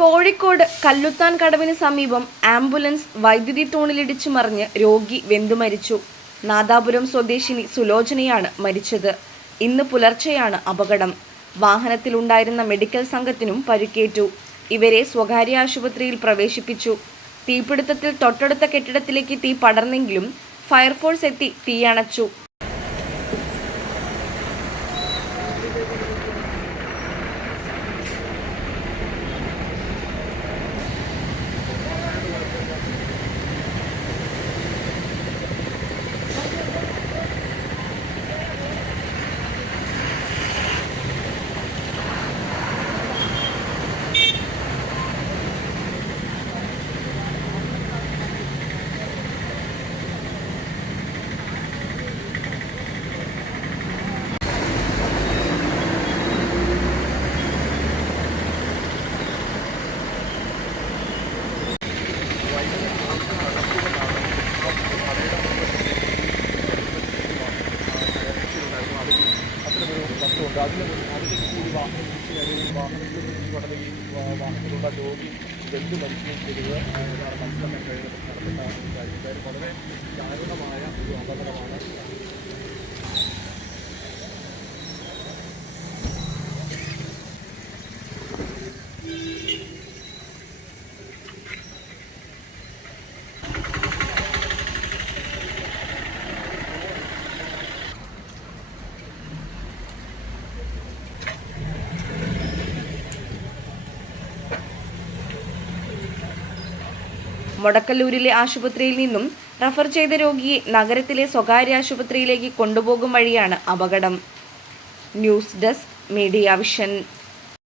കോഴിക്കോട് കല്ലുത്താൻ കടവിന് സമീപം ആംബുലൻസ് വൈദ്യുതി തൂണിലിടിച്ചു മറിഞ്ഞ് രോഗി വെന്തുമരിച്ചു നാദാപുരം സ്വദേശിനി സുലോചനയാണ് മരിച്ചത്. ഇന്ന് പുലർച്ചെയാണ് അപകടം. വാഹനത്തിലുണ്ടായിരുന്ന മെഡിക്കൽ സംഘത്തിനും പരുക്കേറ്റു. ഇവരെ സ്വകാര്യ ആശുപത്രിയിൽ പ്രവേശിപ്പിച്ചു. തീപിടുത്തത്തിൽ തൊട്ടടുത്ത കെട്ടിടത്തിലേക്ക് തീ പടർന്നെങ്കിലും ഫയർഫോഴ്സ് എത്തി തീയണച്ചു വസ്തുണ്ട് അതിന് അതിലേക്ക് കൂടി വാഹനം തിരിച്ചു കഴിയുകയും വാഹനത്തിൽ തിരിച്ചു കടലുകയും വാഹനത്തിലുള്ള രോഗി ബെൽറ്റ് മരിക്കുകയും ചെയ്തത്. മനസ്സിലാക്കാൻ കഴിയുന്നത് നടത്തുന്ന കാര്യം വളരെ ദാരുണമായ ഒരു അപകടമാണ് മൊടക്കല്ലൂരിലെ ആശുപത്രിയിൽ നിന്നും റഫർ ചെയ്ത രോഗിയെ നഗരത്തിലെ സ്വകാര്യ ആശുപത്രിയിലേക്ക് കൊണ്ടുപോകും വഴിയാണ് അപകടം. News desk media vision.